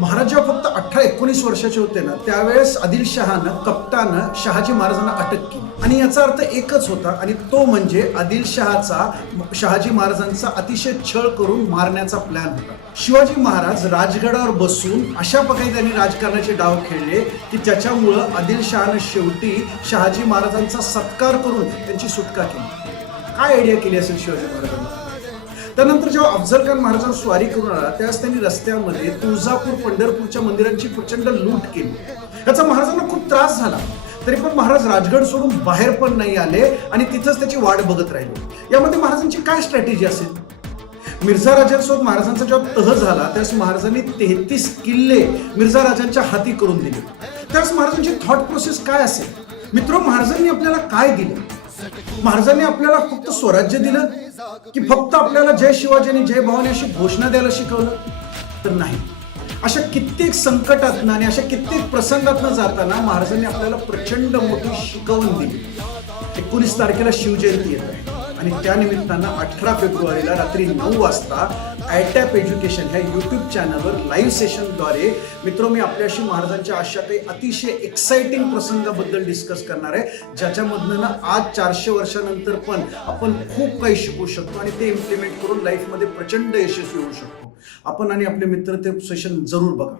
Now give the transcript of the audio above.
महाराज जेव्हा फक्त 18-19 वर्षाचे होते ना, त्यावेळेस आदिलशहानं कप्तानं शहाजी महाराजांना अटक केली आणि याचा अर्थ एकच होता आणि तो म्हणजे आदिलशहाचा शहाजी महाराजांचा अतिशय छळ करून मारण्याचा प्लॅन होता. शिवाजी महाराज राजगडावर बसून अशा प्रकारे त्यांनी राजकारणाचे डाव खेळले की त्याच्यामुळं आदिलशहानं शेवटी शहाजी महाराजांचा सत्कार करून त्यांची सुटका केली. काय आयडिया केली असेल शिवाजी महाराजांनी? त्यानंतर जेव्हा अफजल खान महाराजांवर स्वारी करून आला त्यावेळेस त्यांनी रस्त्यामध्ये तुळजापूर पंढरपूरच्या मंदिरांची प्रचंड लूट केली. याचा महाराजांना खूप त्रास झाला. तरी पण महाराज राजगड सोडून बाहेर पण नाही आले आणि तिथंच त्याची वाट बघत राहिले. यामध्ये महाराजांची काय स्ट्रॅटेजी असेल? मिर्झा राजांसोबत महाराजांचा जेव्हा तह झाला त्यावेळेस महाराजांनी 33 किल्ले मिर्झा राजांच्या हाती करून दिले. त्यावेळेस महाराजांची थॉट प्रोसेस काय असेल? मित्र, महाराजांनी आपल्याला काय दिलं? महाराजांनी आपल्याला फक्त स्वराज्य दिलं की फक्त आपल्याला जय शिवाजी आणि जय भवानी अशी घोषणा द्यायला शिकवलं? तर नाही. अशा कित्येक संकटातनं आणि अशा कित्येक प्रसंगातनं जाताना महाराजांनी आपल्याला प्रचंड मोठी शिकवण दिली. 19 तारखेला शिवजयंती येत आहे आणि त्या निमित्तानं 18 फेब्रुवारीला रात्री 9 वाजता आयटॅप एज्युकेशन ह्या यूट्यूब चॅनलवर लाईव्ह सेशनद्वारे मित्र मी आपल्याशी महाराजांच्या अशा काही अतिशय एक्साइटिंग प्रसंगाबद्दल डिस्कस करणार आहे, ज्याच्यामधनं ना आज 400 वर्षानंतर पण आपण खूप काही शिकू शकतो आणि ते इम्प्लिमेंट करून लाईफमध्ये प्रचंड यशस्वी होऊ शकतो. आपण आणि आपले मित्र ते सेशन जरूर बघा.